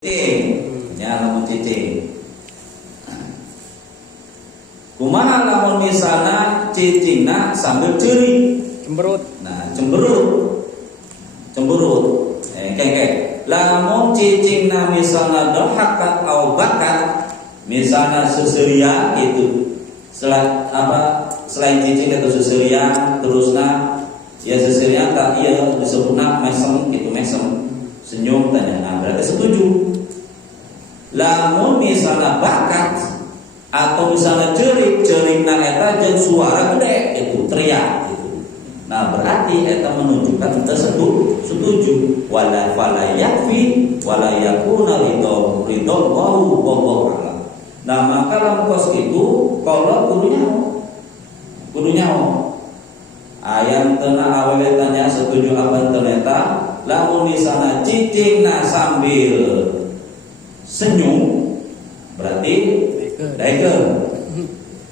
Cicing, ya lamun cicing. Kumaha lamun misalna cicingna sambil ceurik, Cemberut. nah cemberut, kengke. Lamun cicingna misalna dohakat au bakat, misalna suseuria gitu. Selain cicing itu suseuria, terusna ya suseuria tak iya disebutna mesem gitu, mesem. Senyum tanya, nah berarti setuju. Lamun misalnya bakat atau misalnya cerik-cerikna eta jeung suara gede itu teriak gitu. Nah berarti eta menunjukkan kita setuju. Wala fala yakfi wala yakuna ridho wallahu a'lam. Nah maka lamun kos itu kalau kudu nyaho. Ayam tena awewe tanya setuju apa ternyata. Lamun misalnya cicingna sambil senyum berarti daekeun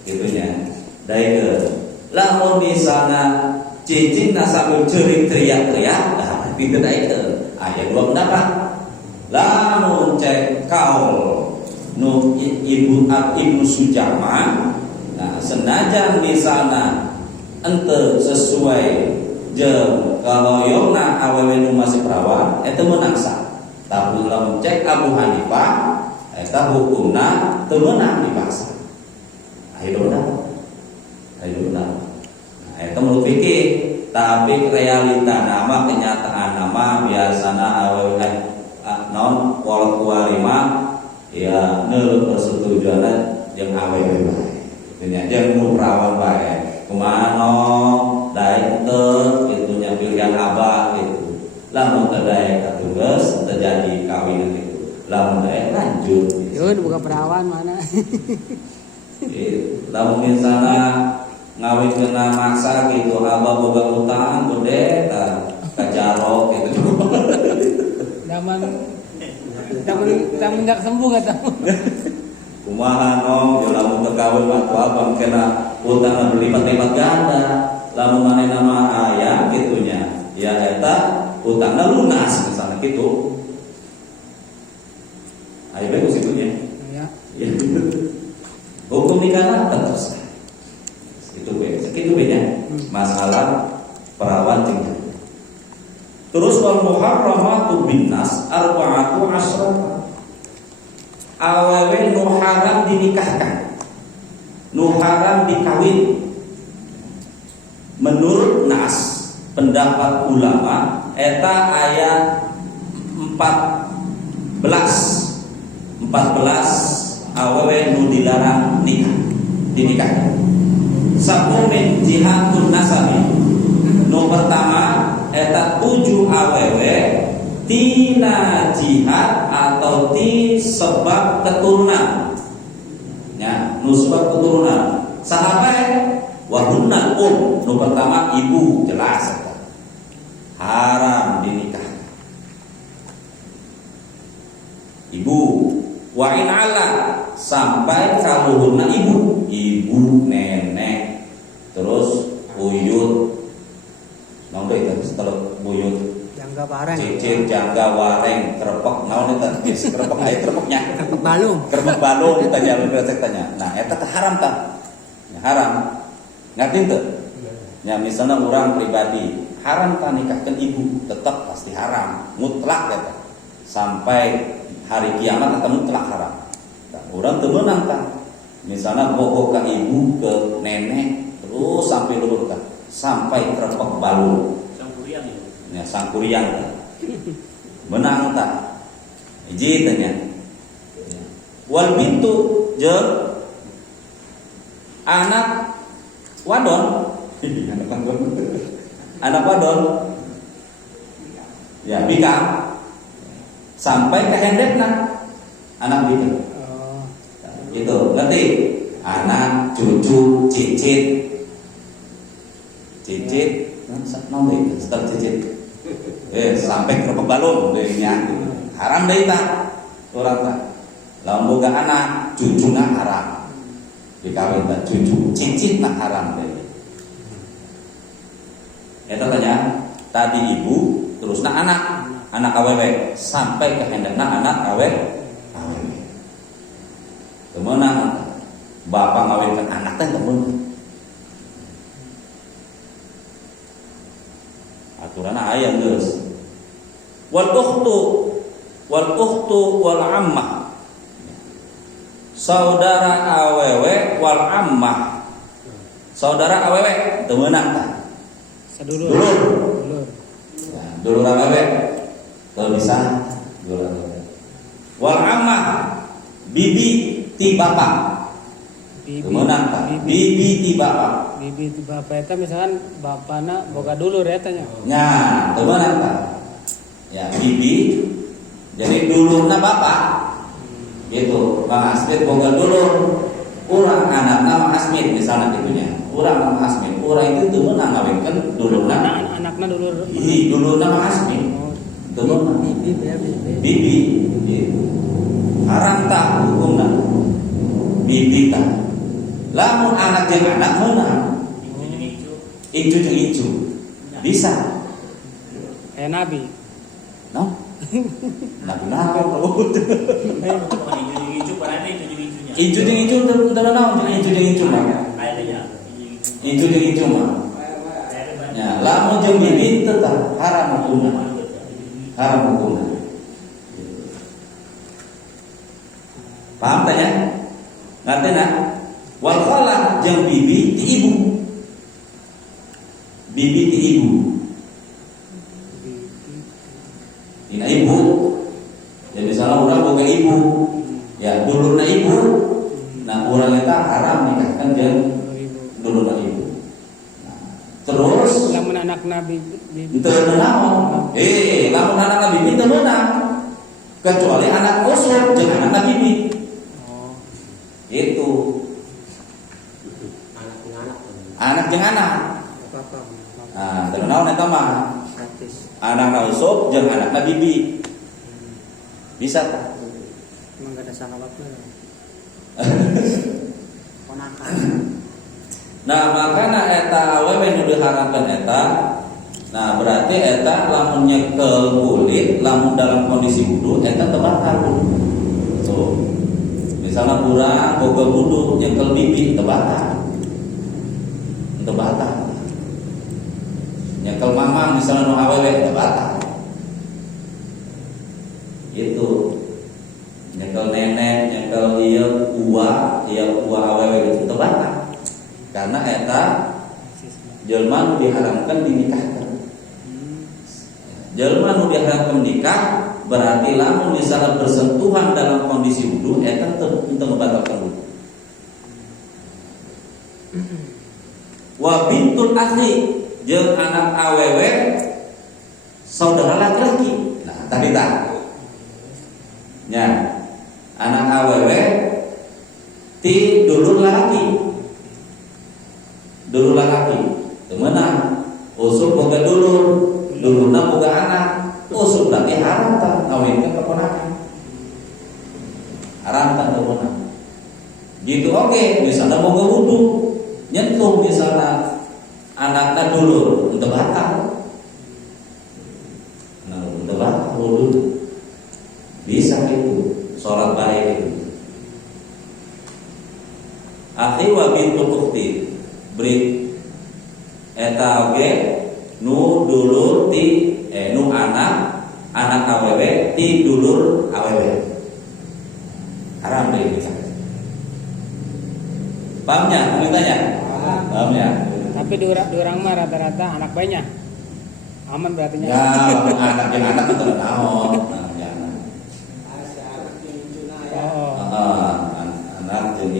gitunya, daekeun. Lamun misalnya cicingna sambil cerik teriak-teriak nah berarti teu daekeun. Aya dua pendapat. Lamun cek kaul nu Ibnu Sujaman, nah senajan misalnya ente sesuai jeung kaloyongna awewe nu masih perawan eta meunang sah. Tapi lamun cek Abu Hanifah eta hukumna teu meunang dipaksa. Ayeuna. Nah eta menurut fikih, tapi realita nama kenyataan nama biasana awewe naon kolot kualima ya neureun persetujuan jeung awewe bae. Nya jeung nu perawan bae. Kumaha daek teu itunya pilihan abah gitu. Lamun teu daek katugas terjadi kawin gitu. Lamun daek lanjut. Yun buka perawan mana? Lamun misalnya ngawin kena maksa gitu, abah boga utang gede kajarok gitu. Daman enggak sembuh kata. Kumaha lamun teu kawin mah abang kena utang berlipat-lipat ganda. Lamun manehna mah aya gitunya ya eta utangna lunas misalnya gitu. Ayo bae situnya Ya. Hukum nikahna tentu sah. Segitu beda masalah perawan tinggal. Terus wal muharramatu binnas arba'atu asyrata. Awewe nu haram dinikahkan, nu haram dikawin. Menurut nas pendapat ulama eta ayat 14 awewe nu dilarang dinikah. Sabu min jihadun nasabi. Nu pertama eta 7 awewe tina jihad atau ti sebab keturunan. Ya, nu sebab keturunan. Sahabat wahunna nu pertama ibu jelas haram dinikah. Ibu wa in ala sampai kaluhurna ibu nenek terus buyut naon deui setelah buyut Jangga bareng. cicit jangga wareng krepek naon eta geus krepek aya krepeknya krepek balung kita jalur tanya. Nah eta teh haram tah ya, haram ngerti teu ya misalnya orang pribadi haram tah nikahkeun ibu tetap pasti haram mutlak eta sampai hari kiamat eta mutlak haram. Nah, orang teu meunang tah misalnya bohong ke ibu ke nenek terus sampai luhur tah sampai krepek balung ya sangkuriang menang tak hiji tanya wal bintu jeung anak wadon anak wadon ya bikang sampai ke hendekna anak bikang itu ngerti anak cucu cicit naon setel cicit sampai ke balung deui haram deui tah urang tah lamun boga anak cucuna haram dikawin tah cucu cicitna haram deui eta tanya tadi ibu terusna anak anak awewe sampai ke hendakna anak awewe. Temenan bapak ngawinkan anak teh temen. Aturanna aya geus. Wal ukhtu wal ammah. Saudara awewe wal ammah. Saudara awewe temenan tah. Sedulur. Dulur. Dulur awewe. Kalau bisa dulur awewe. Wal ammah bibi ti bapak. Temenan tah. Bibi ti bapak. Bibi ti bapak eta misalkan bapana boga dulur eta nya. Nya, temenan tah. Ya, bibi jadi dulurna bapak. Gitu. Mang Asmit boga dulur. Urang anakna Mang Asmit misalnya gitunya. Urang Mang Asmit, urang itu temenan ngawinkeun dulurna. Anakna dulur. Dulurna Mang Asmit. Temenan. Bibi. Haram tak hukumna. Bibi tak. Lamun anak jeung anak meunang. Icu jeung icu. Bisa. Kayak Nabi. No? Nabi naon? Icu jeung icu teu naon jeung icu jeung icu mah. Icu jeung icu mah. Ya, lamun jeung bibi teu tah haram hukumna. Haram hukumna. Paham tanya? Ngartena wal khalah jeung bibi ti ibu. Bibi ti ibu. Dina ibu. Ya misalnya urang boga ibu, ya dulurna ibu. Nah, urang eta haram nikahkan jeung dulurna ibu. Nah, terus lamun anak Nabi teu naon? Lamun anak bibi teu meunang. Kecuali anak usul jeung anak bibi. Itu anak jeung anak. Nah, teu naon eta mah? Anak usop jeung anakna bibi. Bisa tah? Emang gak ada sahabatnya. Ponakan. Nah, makana eta awewe nu diharamkeun eta. Nah, berarti eta lamun nyekel kulit, lamun dalam kondisi wudu eta teu batal. Tuh. Misalnya urang boga wudu nyekel bibi teu batal. Teu batal. Nyekel mamang misalnya nu awewe teu batal. Itu nyekel nenek, nyekel ieu uwa awewe itu teu batal. Karena eta jelema nu diharamkeun dinikahkeun. Jelema nu diharamkeun nikah berarti lamun misalnya bersentuhan dalam kondisi wudu eta teu ngebatalkeun wudu. Wa bintul akhi jeung anak awewe saudara laki-laki. Nah, tadi tak. Ya. Anak awewe ti dulur laki. Dulur laki. Temenan. Usul boga dulur, dulurna boga anak. Usul berarti haram tah ngawinkeun keponakan. Haram tah temenan. Gitu oke, misalnya boga wudu, nyentuh misalnya anakna dulur untuk batal. Nah, untuk batal wudu. Bisa itu, sholat baik itu. Akhi wa bintu ukhti. Beri eta oge nu dulur ti nu anak awewe ti dulur awewe. Haram deh ini. Pahamnya? Kami tanya. Paham ya? Tapi di orang mah rata-rata anak banyak. Aman berarti nya. Ya, anak yang anak itu naon. Anak jeung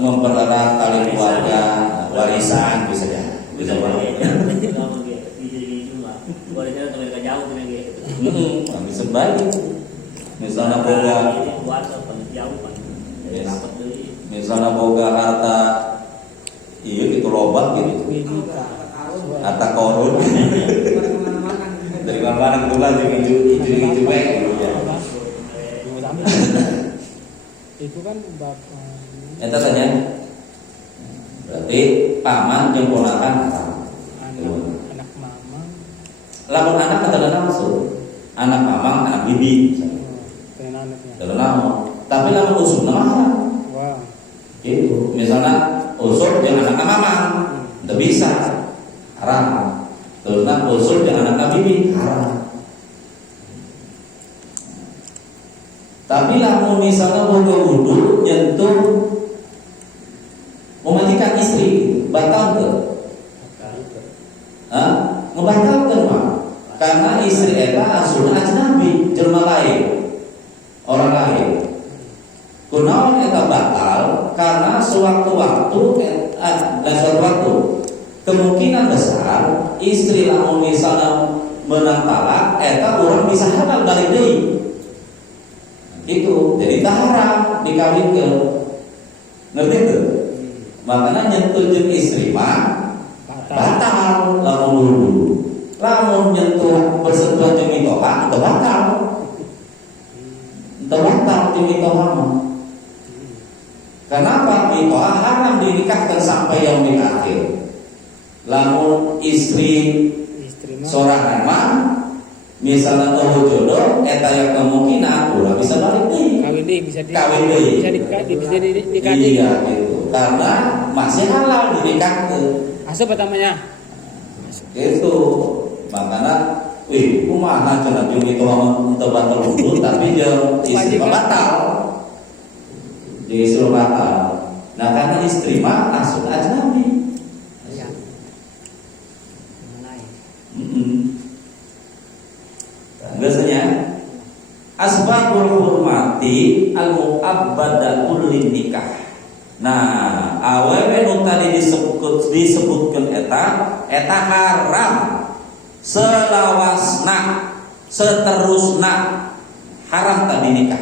mempererat tali keluarga, warisan bisa ya. Bisa bisa balik. Misalnya boga harta iya gitu loba gitu. Harta korun. Dari mana-mana kebetulan hijau baik ya. Itu kan bapak. Eta tanya. Berarti paman jeung ponakan haram. lamun anak adalah nafsu, anak mamang, anak bibi misalnya. Kena anaknya. Dalam nama. Tapi lamun usul nama haram. Wah. Gitu. Misalnya usul yang anak mamang, tidak bisa, haram. Terus usul yang anak bibi, haram. Tapi lamun misalnya wudu nyentuh memajikan istri, batal ke? Ngebatalkan mah. Karena istri eta asulna ajnabi, jelema lain, orang lain. Kunaon eta batal karena sewaktu-waktu kemungkinan besar istri lamun misalnya menang talak eta urang bisa halal balik deui. Itu jadi tak haram dikawinkeun. Ngerti tuh? Makanya nyentuh jeung istri mah batal lamun wudu. Lamun nyentuh bersentuhan jeung mitoha teu batal. Teu batal jeung mitoha mah. Kenapa mitoha haram dinikahkan sampai yaumil akhir? Lamun istri sorangan mah misalnya tahu jodoh, eta yang kemungkinan udah bisa balik nih. Kawin deui bisa dikawin. Iya gitu. Karena masih halal dinikahkeun. Asup pertamanya. Itu makanya, kumaha cenah jeung itu teu batal wudu tapi jeung istri batal. Jeung istri batal. Nah karena istri mah asup ajnabi. Iya. Biasanya asbabul hurmati al-mu'abbadatul nikah. Nah, awewe nu tadi disebutkeun eta haram selawasna seterusna haram tadi nikah.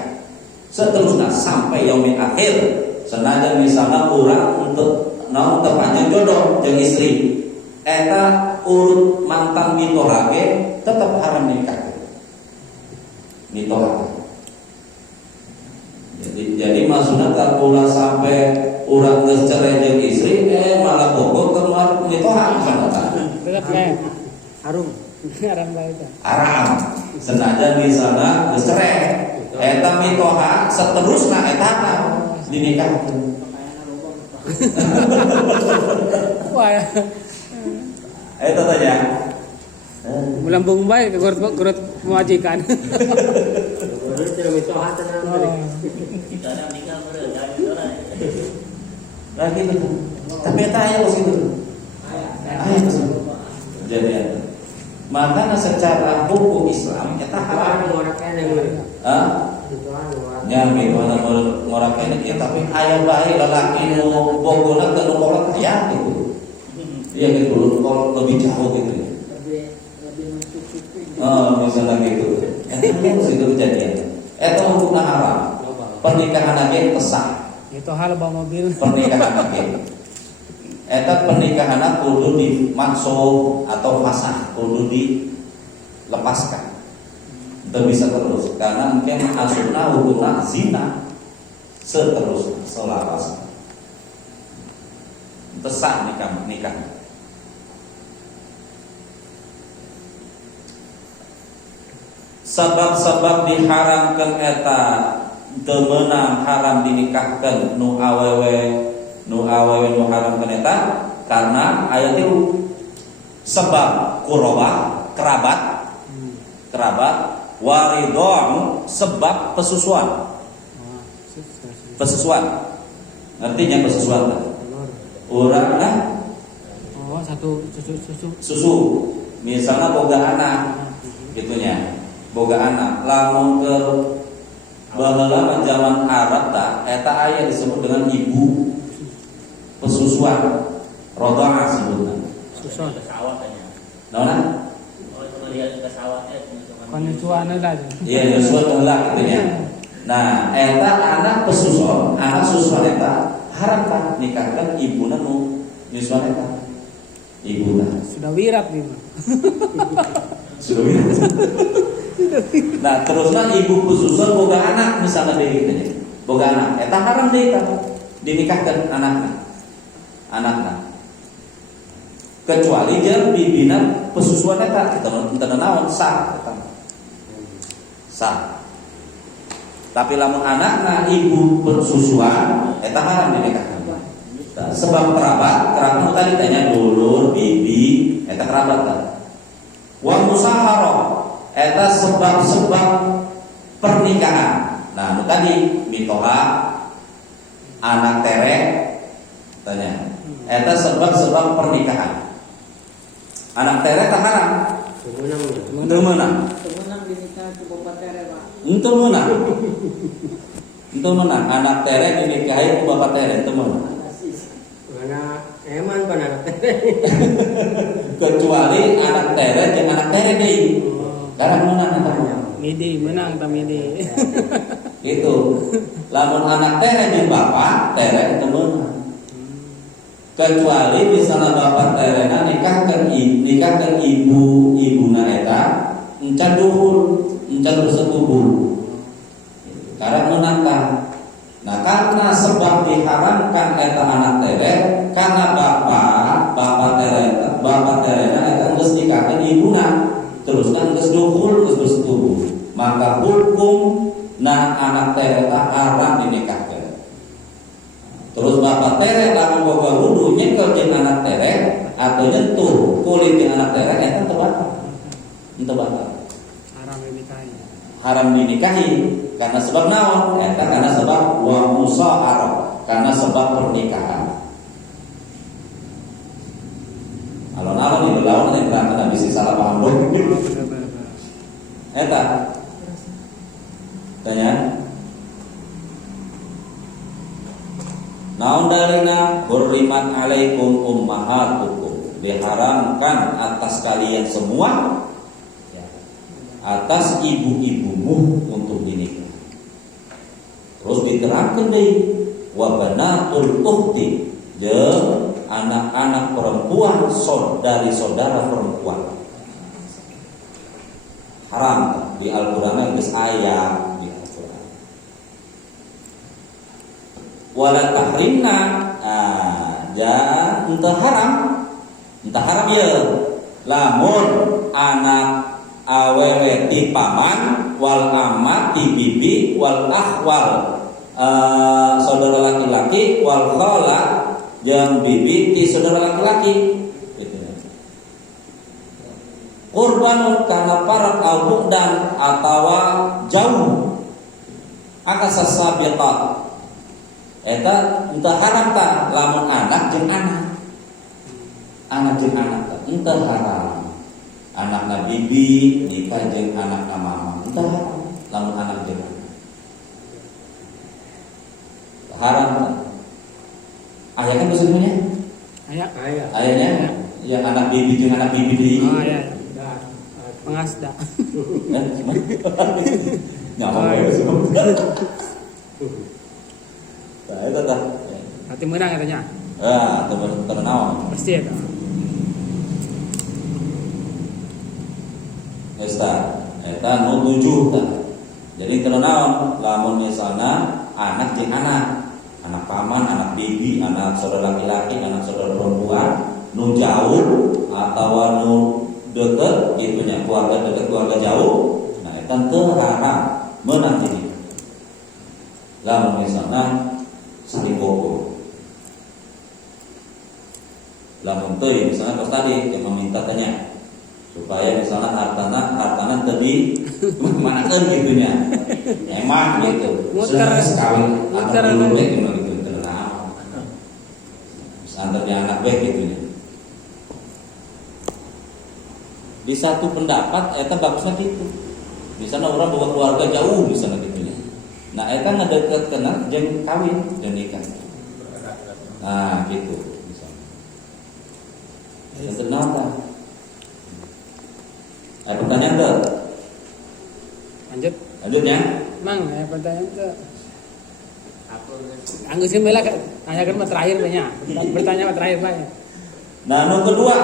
Seterusna sampai yaumil akhir. Senajan misalnya urang untuk naon teu panjang jodoh jeung istri. Eta urut mantan mitoha ge tetep haram nikah. Mitoha. Jadi maksudnya kalau sampai urang geus cerai jeung istri malah bogo keluar mitoha misalnya. Tetep harum. Haram bae eta. Haram. Senajan misalnya geus cerai eta mitoha seterusna eta dinikahkeun. Wah. Eta tanya. Melambung bae ke gurut majikan. Nah gitu. Tapi eta aya di situ. Aya di situ. Jadi makanya secara hukum Islam eta haram. Nya mitoha ngorakene ieu tapi aya bae lalaki nu bogona teu kolot aya gitu. Iya gitu, kalau lebih jauh gitu. Misalnya gitu. Itu kejadian. Itu hukumna haram. Pernikahan lagi kesah. Itu hal bawa mobil. Pernikahan lagi. Eta pernikahan kudu dimansuh atau fasah, kudu dilepaskan. Itu bisa terus karena mungkin asuna hukumna zina seterusnya selawasnya. Tesah nikah. Sebab-sebab diharamkan eta temenang haram dinikahkan nu awewe nu haramkan eta karena ayat itu sebab kurabah kerabat waridhon sebab pesusuan artinya pesusuan urang satu susu misalnya boga anak gitunya boga anak lamun ke baheula zaman Arab ta eta aya disebut dengan ibu pesusuan rodhaah sebutna susuan pesawat nya naon kemudian pesawatnya konsuana lah iya nyusuan heula gitu nya nah eta anak pesusuan anak susuan eta haram tah nikahkan ibuna nu nyusuan eta ibuna sudah wirat nih sudah wirat. Nah terusnya ibu khususan boga anak misalnya deh gitu boga anak eta haram deh dinikahkan anaknya kecuali jeung bibina pesusuan eta kita naon sah eta. Sah. Tapi lamun anakna ibu persusuan eta haram dinikahkan. Sebab kerabat tadi tanya dulur, bibi, eta kerabat kan. Wa musaharah eta sebab-sebab pernikahan. Nah, nu tadi mitoha anak terek tanya. Eta sebab-sebab pernikahan. Anak terek tak haram. Teu meunang. Itu menang. Anak terek dinikahi ku bapak terek teu meunang. Mana eman pan anak teh. Kecuali anak terek jeung anak terek deui. Karang meunang eta. Midi menang tamidi. Gitu. Lamun anak terek jeung bapak terek teu meunang. Kecuali misalnya bapak terena nikahkan ibuna eta encan duhur, encan bersetubuh. Karena menangkan. Nah, karena sebab diharamkan eta anak terek karena bapak terena eta geus nikahkeun ibuna, terus kan geus duhur, geus bersetubuh. Maka hukum anak terek haram dinikahkeun. Terus bapak terek lamun boga wudu nyekel jeung anak terek atau nyentuh kulit jeung anak terek eta teu batal. Teu batal. Haram dinikahi karena sebab naon? Eta karena sebab wa musaharah, karena sebab pernikahan. Alon-alon di belawan yang berangkat bisa salah paham dong. Eta tanya naon dalina hurrimat alaikum ummahatukum, diharamkan atas kalian semua, atas ibu-ibumu untuk dinikah. Terus diterangkan deui wa banatul ukhti, jeung anak-anak perempuan saudara perempuan. Haram di Al-Qur'an geus aya di Al-Qur'an. Wala tahrimna, jangan entah haram ya. Lamun anak awewe ti paman wal amat ti bibi wal akhwal saudara laki-laki wal khala jeung bibi ti saudara laki-laki. Qurbanun kana parak au bu'dan atawa jauh akasa sabiqat. Eta entah haram ta lamun anak jeung anak. Anak jeung anak entah haram. Anakna bibi nikah jeung anakna mama entah haram lamun anak jeung anak. Haram ta? Aya kan maksudnya? Aya. Ayanya yang anak bibi jeung anak bibi deui. Oh iya. Pengasda. Nyaman ya sih. Nah, itu tah. Hati menang katanya. Temen naon? Pasti eta. Eta nu 7 tah. Jadi kalau naon? Lamun misalna anak jeung anak paman, anak bibi, anak saudara laki-laki, anak saudara perempuan, nu jauh atawa nu deket gitunya, keluarga deket keluarga jauh. Nah, eta teu haram meunang ini. Lamun misalna saliboko. Lamun teu misalna pas tadi yang meminta tanya supaya misalnya hartana tadi manakeun gitunya. Emang gitu. Muter sekawin muter dulu gitu tenang. Santernya anak bae gitunya. Di satu pendapat eta bagusna gitu. Misalnya orang bawa keluarga jauh misalnya gitunya. Nah, eta ngedeketkeun jeung kawin jeung nikah. Nah, gitu misalnya. Yang kenapa? Ada pertanyaan tuh? Lanjutnya? Mang, pertanyaan tuh. Anggus sih bela tanyakan mah terakhir banyak. Bertanya terakhir banyak. Nah, nu kedua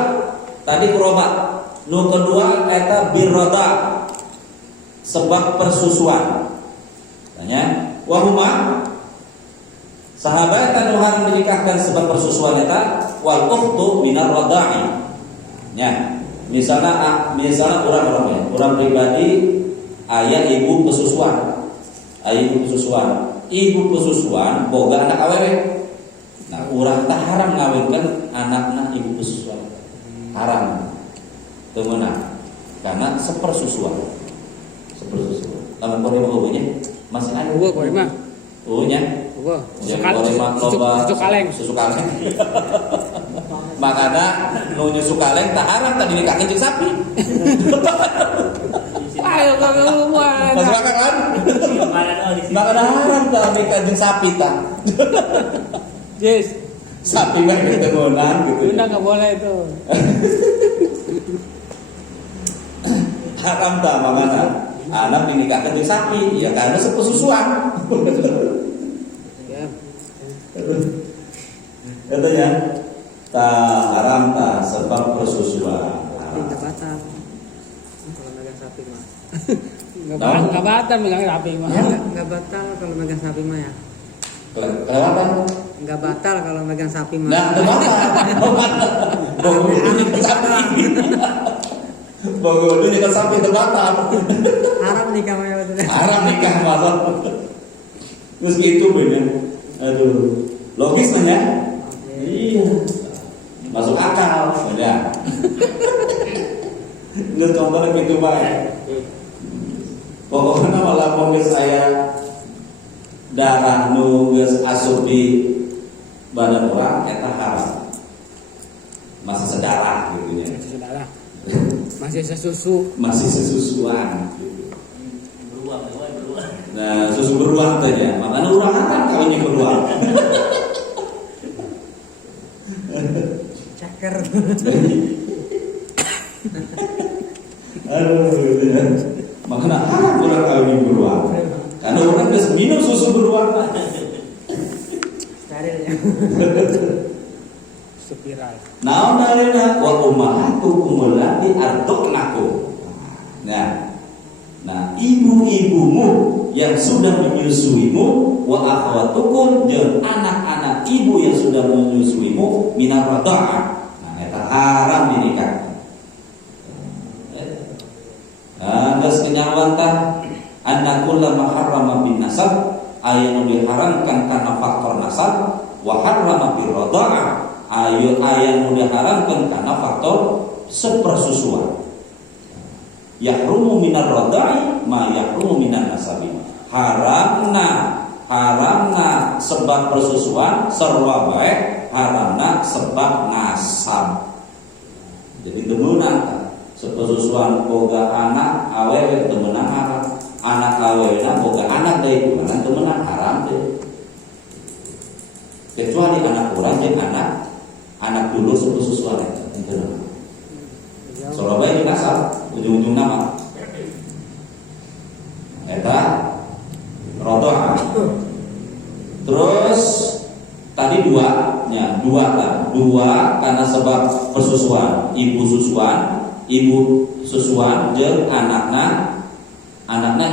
tadi berobat. Nu kedua eta birroda, sebab persusuan. Tanya, wahuma sahabat anu haram dinikahkan sebab persusuan eta wal ukhtu minar radha'i, Ya, misalnya orang pribadi ayah ibu pesusuan. Ibu pesusuan boga anak awewe. Nah, urang tak haram ngawinkan anakna ibu pesusuan. Haram. Teu meunang. Karena sepersusuan. Lamun kore mah eueunya masih anu. Eueuh kore mah. Eueuhnya. Eueuh. Susu kaleng. Makanya nu nyusu kaleng tak haram tadi nikahkeun jeung sapi. Ayo kamu Masuk akal kan? Makanya haram tah nikah jeung sapi tah. Yes. Sapi mah kita meunang gitu. Udah enggak boleh itu. Haram tah makanya anak dinikahkeun jeung sapi ya karena sepesusuan. Ya. Katanya tak haram tak sebab persusuan. Enggak batal. Kalau megang sapi mah. Enggak batal megang sapi mah. Ya, enggak batal kalau megang sapi mah ya. Kelewatan. Enggak batal kalau megang sapi mah. Nah, bagus ke sapi. Bagus ke sapi terbatal. Haram nikah mah betul. Haram nikah malah. Terus gitu bener. Aduh, logis kan ya? Iya. Masuk akal, sudah. Nggak contohnya gitu baik. Pokoknya malah geus saya darah nu geus asup di badan orang eta haram. Masih sedarah gitu nya. Masih saudara. Masih sesusu. Masih sesusuan. Beruang. Nah, susu beruang teh nya. Makanya urang akan kawinnya beruang. Caker. Aduh, ya. Makanya haram orang kawin beruang. Karena orang geus minum susu beruang. Steril ya. Spiral. Naon dalilna wa ummahatukum allati ardaqnakum. Nah, ibu-ibumu yang sudah menyusuimu wa akhwatukum jeung anak-anak ibu yang sudah menyusuimu minar radha'ah. Nah, eta haram dinikah. Geus kenyawan tah anna kullama harrama bin nasab aya nu diharamkan karena faktor nasab wa harrama bir radha'ah aya nu diharamkan karena faktor sepersusuan. Yahrumu minar radha'i ma yahrumu minan nasabi. Haramna sebab persusuan sarua bae haramna sebab nasab. Jadi demeunang sepersusuan boga anak awewe demeunang haram. Anak awewna boga anak deui kumaha demeunang haram teh. Kecuali anak urang jeung anak dulu sepersusuan eta. Surabaya di nasab ujung-ujung nama eta rodoh. Terus tadi dua karena sebab persusuan ibu susuan jeung anakna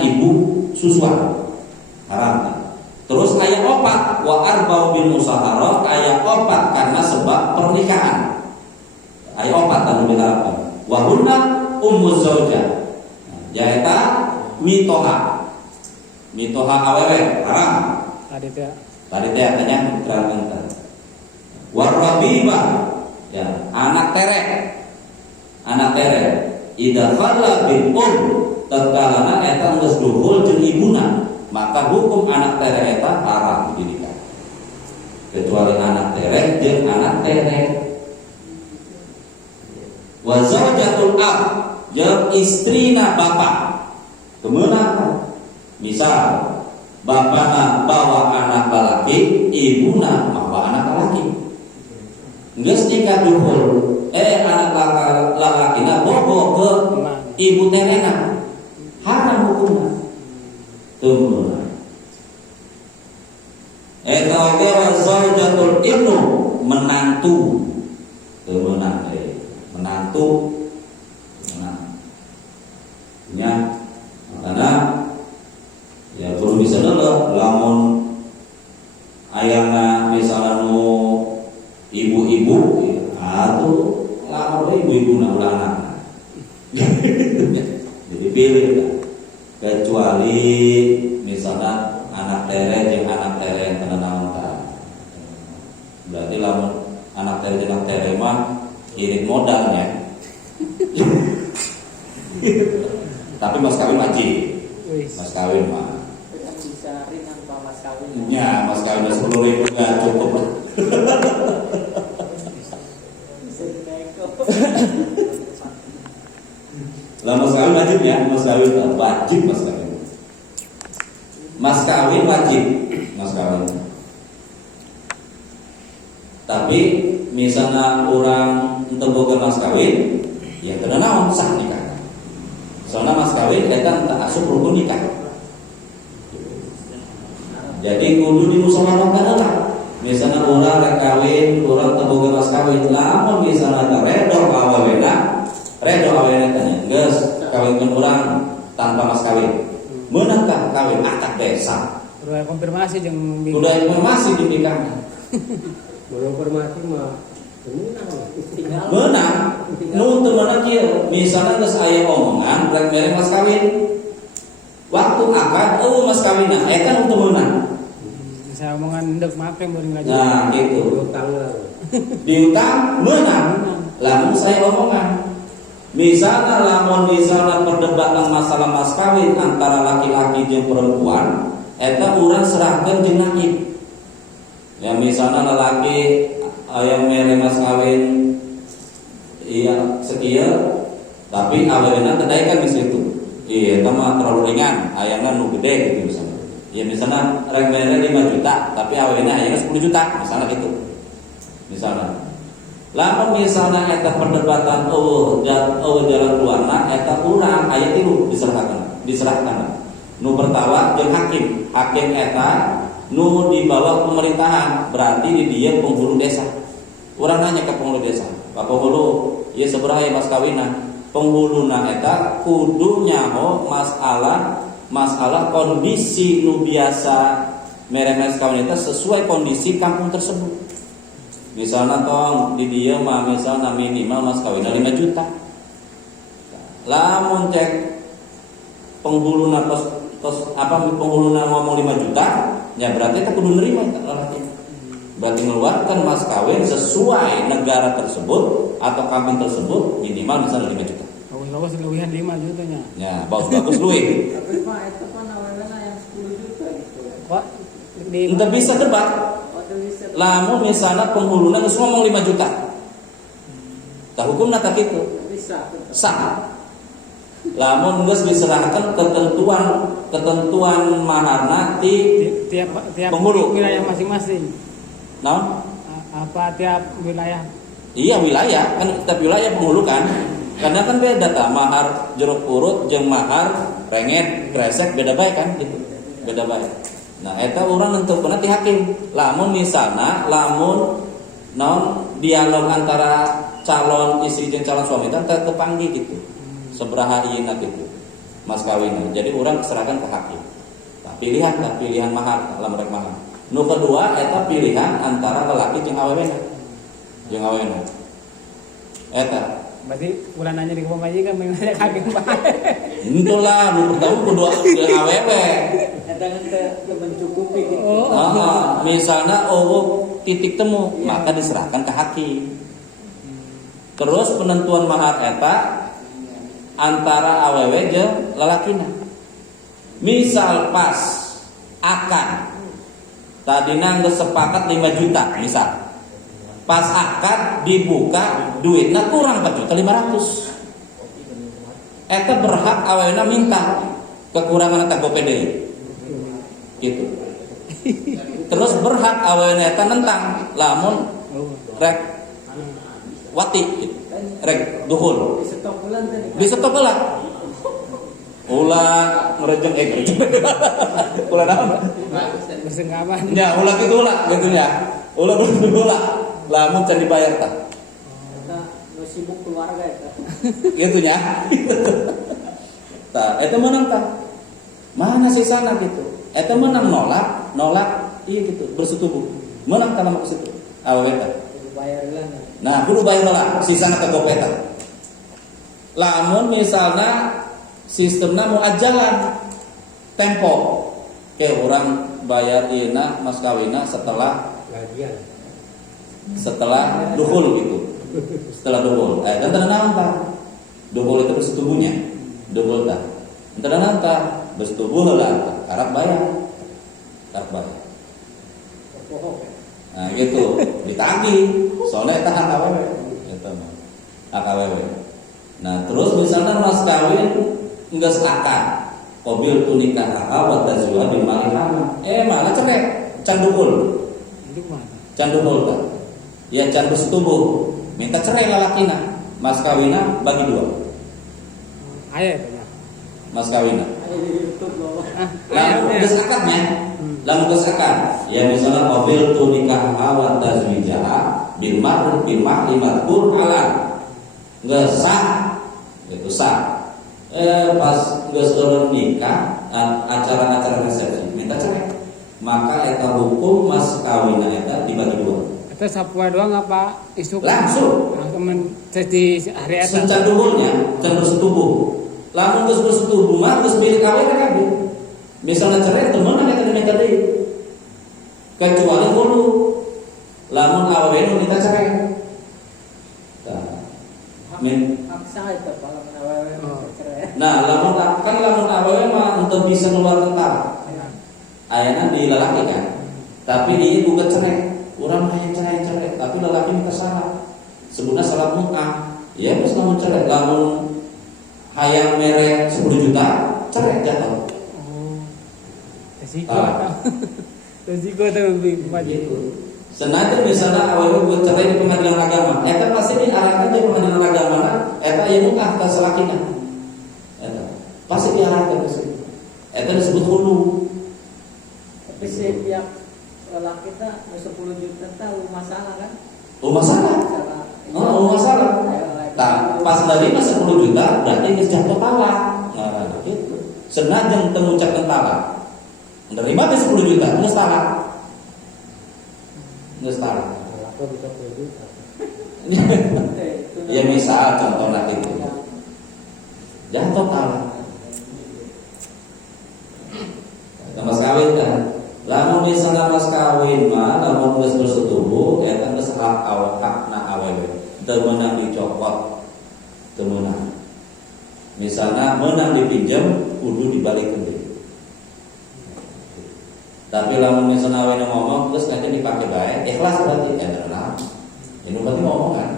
ibu susuan haram. Terus ayat 4 wa arba'u bil musaharah ayat 4 karena sebab pernikahan. Ayat 4 tadi diharapkan wa hunna ummuz zaujah. Yaeta mitoha awewe haram. Tadi teh katanya terangkan. Warabibah ya anak terek idza khalla bil tatkala eta geus duhul jeung ibuna maka hukum anak terek eta haram dinikah kecuali anak terek jeung anak terek. Wa zaujatul ab jeung istrina bapak kemeunang misal bapana bawa anak laki ibuna bawa anak laki geus nikah duhul anak lalakina bobo ke ibu terena haram hukumna teu meunang. Eta oge wa zaujatul ibnu menantu teu meunang menantu nya karena ya perlu bisa dulu lamun ayana misalnya nu ibu-ibu atuh lamun ibu-ibu na kecuali misalnya anak tere jeung anak tere yang kena naon tah. Berarti lamun anak tere jeung anak tere mah irit modalnya. Tapi mas kawin wajib. Wis. Mas kawin mah. Kan bisa ringan Pak mas kawin. Ya, mas kawin 10.000 nggak cukup. Bisa dinaik. Lah mas kawin wajib ya, mas kawin wajib mas kawin. Mas kawin wajib, mas kawin. Tapi misalnya orang boga mas kawin, ya kena naon sah nikah. Soalnya mas kawin eta tak asup rukun nikah. Jadi kudu dimusyawarahkan lah. Misalnya orang rek kawin, orang boga mas kawin, lamun misalnya tak redo awalena, tanya, geus kawinkeun urang tanpa mas kawin. Meunangkah kawin akad desa? Udah konfirmasi jeung Udah informasi di nikahnya. Mengonfirmasi mah Tinggal. Menang. Nu teu meunang kieu, misalnya geus aya omongan rek mere mas kawin. Waktu akad mas kawinna eta nu teu meunang. bisa omongan ndek make meureun ngaji. Nah, gitu. tanggal Diutang menang. Lamun saya omongan. Misalnya perdebatan masalah mas kawin antara laki-laki jeung perempuan, eta urang serahkeun jeung naib. Ya misalnya lelaki aya mere mas kawin iya sekieu tapi awalna kedaikan di situ. Iya, eta mah terlalu ringan, ayana nu gede gitu misalnya. Ya misalnya rek mere 5 juta tapi awalna ayana 10 juta misalnya gitu. Misalnya lamun misalnya eta perdebatan jalan keluarna eta urang aya 3 diserahkan. Nu pertama jeung hakim eta nu di bawah pemerintahan, berarti di dia penghulu desa. Urang nanya ke penghulu desa, "Pak penghulu, ieu sabaraha mas kawinna?" Penghuluna eta kudu nyaho masalah kondisi nu biasa mere mas kawin eta sesuai kondisi kampung tersebut. Misalnya tong di dia mah misalnya minimal mas kawinna 5 juta. Lamun cek penghuluna penghuluna ngomong 5 juta, ya berarti kita kudu nerima itu lalaki. Berarti mengeluarkan mas kawin sesuai negara tersebut atau kampung tersebut minimal misalnya 5 juta. Bagus lewihan 5 jutanya. Ya, bagus luwih. Tapi Pak itu kan awalnya yang 10 juta gitu. Pak di Ente bisa debat. Lamun misalnya penghuluna geus ngomong 5 juta. Tah hukumna tak kitu. Bisa. Sah. Lamun geus diserahkan ketentuan maharna ti tiap penghulu. wilayah masing-masing. Naon? Apa tiap wilayah? Iya wilayah, kan tiap wilayah penghulu kan. Karena kan beda ta mahar jeruk purut jeung mahar renget, kresek beda bae kan gitu. Beda bae. Nah, eta urang nentukeun ti hakim. Lamun dialog antara calon istri jeung calon suami teh kepanggih gitu. Sabaraha ieu gitu. Mas kawin. Jadi urang serahkan ke hakim. Pilihan mahar lamun rek mahar. Nu kedua eta pilihan antara lelaki jeung awewena. Eta Berarti ulah nanya di kebun majikan menanya hakim bae. Entulah, nu pertama kudu awewe. Eta kan teu mencukupi gitu. Misalnya titik temu, maka diserahkan ke hakim. Terus penentuan mahar eta antara awewe jeung lalakina. Misal pas akad tadina geus sepakat 5 juta misal. Pas akad dibuka duitnya kurang 4.500.000. Eta berhak awalnya minta kekurangan eta gope deui. Gitu. Terus berhak awalnya eta nentang lamun rek wati gitu. Rek duhul. Di stok heula. Ulah ngerejeng ulah naon? Bersengkapan. Ya, ulah kitu ulah gitu ya. Ulah ulah. Lamun can dibayar tah. Eta nu sibuk keluarga eta. Gitu nya. Tah, eta menang tah. Mana sisana gitu. Eta menang nolak iya gitu, bersetubuh. Menang kana mah situ. Awewe tah. Bayar lah. Nah, kudu bayar lah sisana teh gopeta. Lamun misalna sistemna muajalan. tempo ke orang bayar ina mas kawina setelah gajian. duhul gitu. Setelah duhul. Dan tenang tak. Duhul itu bersetubuhnya. Duhul tak. Tenang tak. Bersetubuh lah. Harap bayar. Nah gitu. Ditagih. Soalnya itu hak AWW. Gitu. Hak AWW. Nah terus misalnya mas kawin nggak seakan. Qabil tu nikah wa tazwa bil malihana. Malah cerai. Can duhul. Itu mana? Can duhul tak. Ya can bersetubuh. Minta cerai lalakina. Mas kawina bagi dua. Ayah itu ya. Mas kawina. Ada di YouTube loh. Lalu geus akadnya. Lalu geus akad. Ya misalnya qabil tu nikah wa tazwija bil mahri madkur ala. Geus sah. Itu sah. Pas geus urang nikah, acara-acara resepsi minta cerai. Maka eta hukum mas kawina eta dibagi dua. Itu sapua doang apa isu? Langsung. Jadi hari itu. Sencan duhulnya, can bersetubuh. Lamun geus bersetubuh mah geus milik kawin kabeh. Misalnya cerai temenan eta minta deui. Kecuali hulu. Lamun awewe nu minta cerai. Hak saya itu kalau menawarkan cerai. Nah, lamun awewe mah untuk bisa keluar tentara. Ayana di lalaki kan. Tapi ieu bukan cerai. Urang hayang cerai, tapi lalaki minta syarat. Sebenarnya syarat mu'ah. Ya geus lamun cerai, lamun hayang mere 10 juta, cerai jatuh. Resiko tuh lebih wajib. Senajan misalnya awewe buat cerai di pengadilan agama, eta pasti diarahkan di pengadilan agama, eta ieu mu'ah ka salakina. Eta pasti diarahkan ke situ. Eta disebut hulu. Tapi si pihak lelaki kita 10 juta tahu masalah kan? Masalah. Masalah. Tak pas dari 10 juta berarti geus jatuh talak. Nah, gitu. Senajan teu ngucapkeun talak. Menerima ke 10 juta geus talak. Apa bisa 10 juta? Ya misal contohnya gitu. Jatuh talak. Mas kawin kan. Lamun misalnya mas kawin mah lamun geus bersetubuh eta geus hakna awewe. Teu meunang dicopot, teu meunang. Misalnya meunang dipinjam kudu dibalikeun deui. Tapi lamun misalnya awewe ngomong geus nanti dipake bae, ikhlas berarti bener. Ini berarti ngomong kan.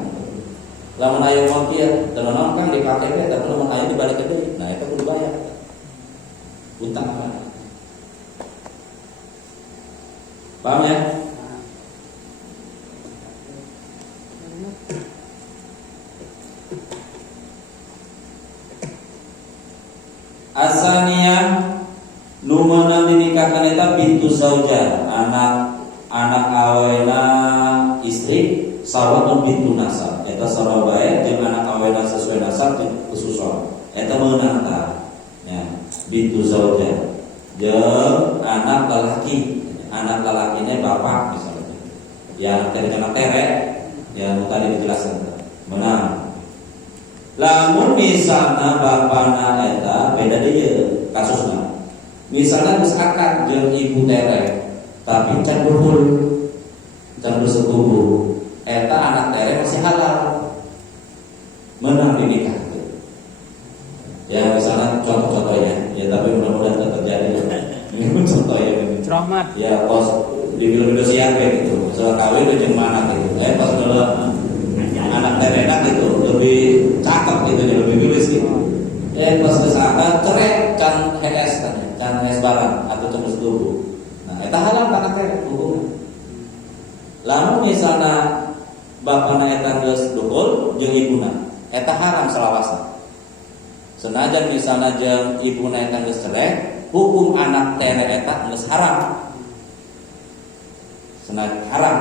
Lamun aya ngomong kieu, teu naon Kang dipake bae, tapi lamun aya dibalikeun deui. Nah eta kudu bayar. Utang kan. Paham ya? Asaniyah nu meunang dinikahkan eta bintu zauja, anak awena istri sawatun bintu nasab. Eta sarua bae jeung anak awena sesuai nasab jeung kesusuan. Eta meunang ta. Ya, bintu zauja. Jeung anak lelaki. Anak lelakinya bapak misalnya, yang tadi kena tere, yang tadi dijelaskan, menang. Lamun misalnya bapakna eta beda dia kasusnya. Misalnya geus akad jeung ibu tere, tapi can duhul, can bersetubuh, eta anak tere masih halal, menang dinikah. Ya misalnya contoh-contohnya, ya tapi mudah-mudahan tidak terjadi. Ini contohnya. Rahmat. Ya pos di film Indosiar kayak gitu. Soal kawin itu jeung mana gitu. Pas dulu anak terenak gitu lebih cakep gitu, lebih geus gitu. Pas kesana cerai can HS can HS barang atau can setubuh. Nah, eta halal kana teh hukumna. Lamun misalna bapana eta geus duhul jeung ibuna, eta haram salawasna. Senajan misalna jeung ibuna eta geus cerai, hukum anak tere eta geus haram. Senajan haram.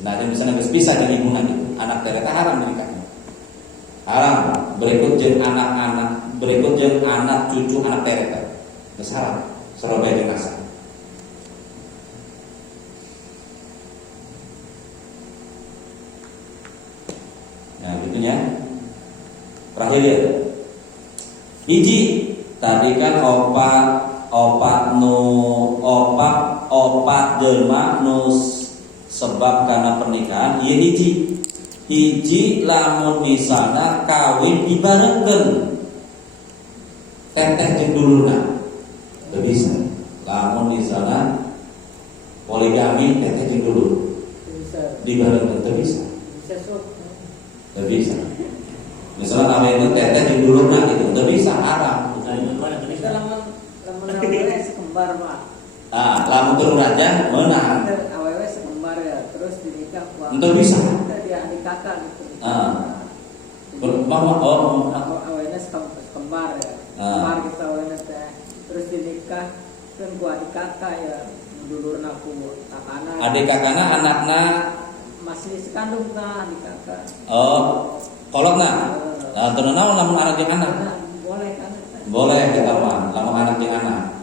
Senajan misalnya geus pisah jeung ibuna gitu, anak tere eta haram dinikahna. Haram. Berikut jeung anak cucu anak tere eta geus haram. Sarobaya jeung nasab. Nah, gitunya. Terakhir ya. Hiji, tadi kan opa opat jelma nu sebab karena pernikahan ieu hiji lamun misalna kawin dibarengkeun teteh jeung dulurna teu bisa. Lamun misalna poligami teteh jeung dulur Bisa. dibarengkeun teu bisa. Bisa sok. Teu bisa. Misalnya kawin teteh jeung dulurna gitu teu bisa, haram. Bisa lamun awewe sekembar Pak. Lamun turun raja meunang. Awewe sekembar ya, terus dinikah ku Teu bisa. dia adik kakak gitu. Awalnya sekembar ya, sekembar gitu awalnya teh, terus dinikah kan ku adik kakak ya, dulurna ku kakana. Adik kakana anakna Masih sekandung kan adik kakak. kolotna. Teu naon lamun anak jeung anak. Boleh kan? Boleh kita mah, lamun anak jeung anak.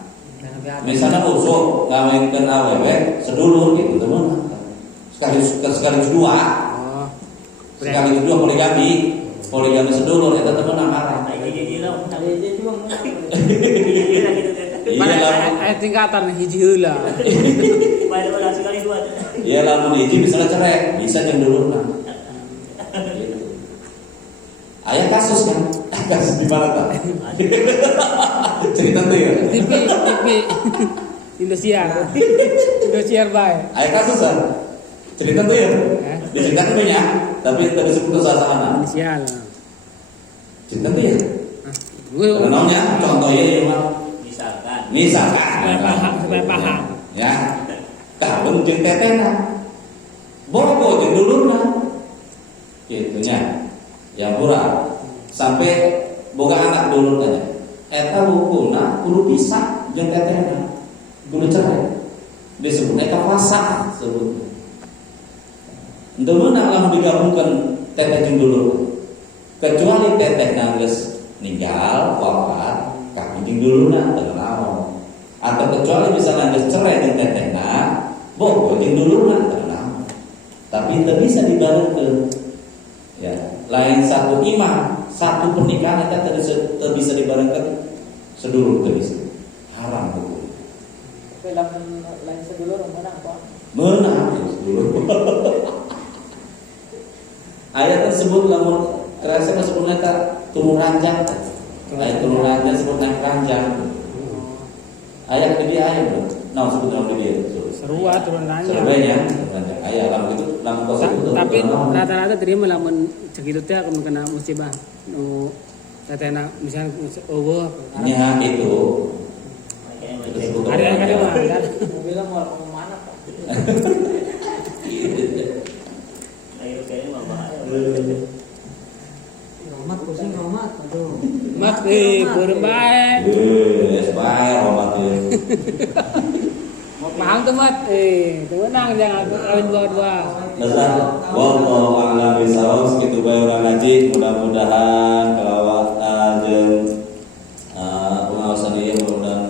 Misalnya usuk ngawinkeun awewe sedulur gitu teu meunang. Sekaligus dua. Sekaligus dua poligami sedulur eta teh meunang haram. Dia juga menang. Iya lamun Aya tingkatan hiji heula. iya lamun hiji misalnya cerai, bisa jeung dulurna. Aya kasus kan? Kasus di mana tah? Cerita tuh ya. TV Indosiar bae. Aya kasus kan? Cerita tuh ya. Diceritakan banyak, tapi tadi disebut sasaran. Inisial. Cerita tuh ya. Gue Namanya contohnya yang misalkan supaya paham. ya kawin jeung tetehna bogo jeung dulurna kitu nya yang pura sampai boga anak dulur tanya eta hukumna kudu pisah jeung tetehna kudu cerai disebut eta fasa sebutna henteu meunang lamun digabungkeun teteh jeung dulur kecuali tetehna geus ninggal wafat kawin jeung dulurna teu naon atau kecuali misalnya geus cerai jeung tetehna bogo jeung dulurna teu naon tapi teu bisa dibarengkeun ya lain satu imah satu pernikahan eta teu bisa dibarengkeun sedulur teu bisa haram hukum Tapi lain sedulur menang Pak. meunang sedulur ayat tersebut lamun kerasa sebutna eta turun ranjang ayat turun ranjang sebut naik ranjang ayat di dia ayat nah sebut dalam dia Serua turun ranjang. sebenarnya ranjang ayat lamun itu lamun kosong itu Tapi rata-rata terima lamun segitu teh akan kena musibah. Nu tetehna misalnya eueuh. nya itu Ada yang kali mah kan. Mobilnya mau kemana Pak? Romat pusing romat. Aduh. Mat beureum bae. es bae romat teh Paham tuh mat. Teu menang jangan kawin dua-dua. Dasar wallahu a'lam bishawab segitu bae urang ngaji mudah-mudahan kelawat jeung pengawasan ieu mudah-mudahan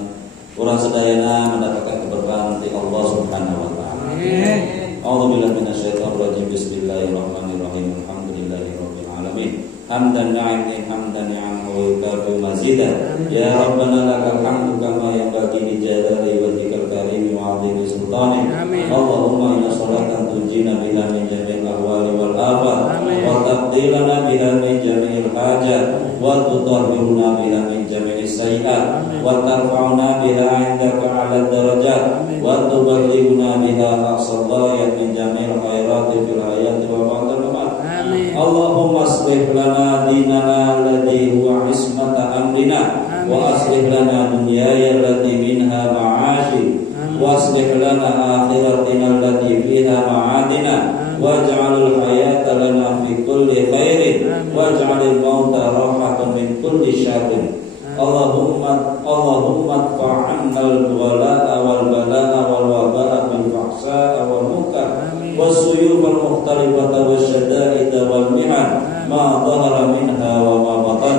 urang sadayana mendapatkan keberkahan dari Allah Subhanahu wa taala. Amin. A'udzubillahi minasyaitonir rajim. Bismillahirrahmanirrahim. Alhamdulillahirabbil alamin. Hamdan ni'amahu wa yukafi mazidan. Ya Rabbana lakal hamdu kama yanbaghi li jalali wajhikal karim wa 'azimi sultanik. Amin. Allahumma inna sholatan tunjina biha min jami'il ahwali wal afat wa taqdilana biha min jami'il hajat wa tutahhiruna biha min jami'is sayyi'at wa tarfa'una biha 'indaka 'ala darajat wa tuballighuna biha aqsal ghayat min jami'il khairati fil hayati wa ba'da mamat. Amin. Allahumma aslih lana dinana alladhi huwa ismata amrina wa aslih lana dunyaya allati minha ma'ashi wa aslih lana akhiratina allati fiha ma'adina waj'alul hayata lana fi kulli khairin waj'alil mauta rahatan min kulli syarrin. Allahumma adfa'anna al-wala'a wal bala'a wal waba'a bil fahsha'i wal munkar والسيوف المختلفة والشدائد والمحن ما ظهر منها وما بطن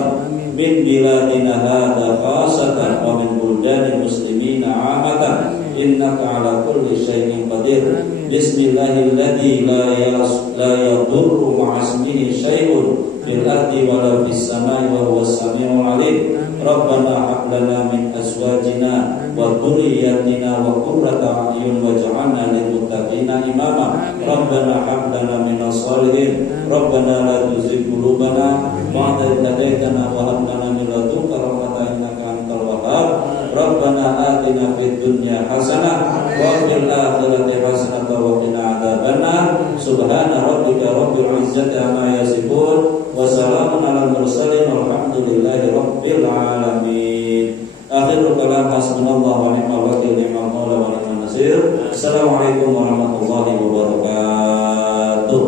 من بلادنا هذا خاصة ومن بلدان المسلمين عامة إنك على كل شيء قدير بسم الله الذي لا يضر مع اسمه شيء fil ardi wa la fis samai wa huwas samiul alim. Rabbana hab lana min azwajina wa dhurriyyatina wa qurrata a'yun waj'alna lil muttaqina imama. Rabbana hab lana minas solihin. Rabbana la tuzigh qulubana ba'da idh hadaytana wa hab lana min ladunka rahmatan innaka antal wahhab. Rabbana atina fid dunya hasanah wa fil akhirati hasanah wa qina adzabannar. Subhana rabbika rabbil izzati amma yasifun wa salamun alal mursalin walhamdulillahi rabbil alamin. Akhirul kalam hasbunallahu wa ni'mal wakil ni'mal maula wa ni'man nasir. Assalamualaikum warahmatullahi wabarakatuh.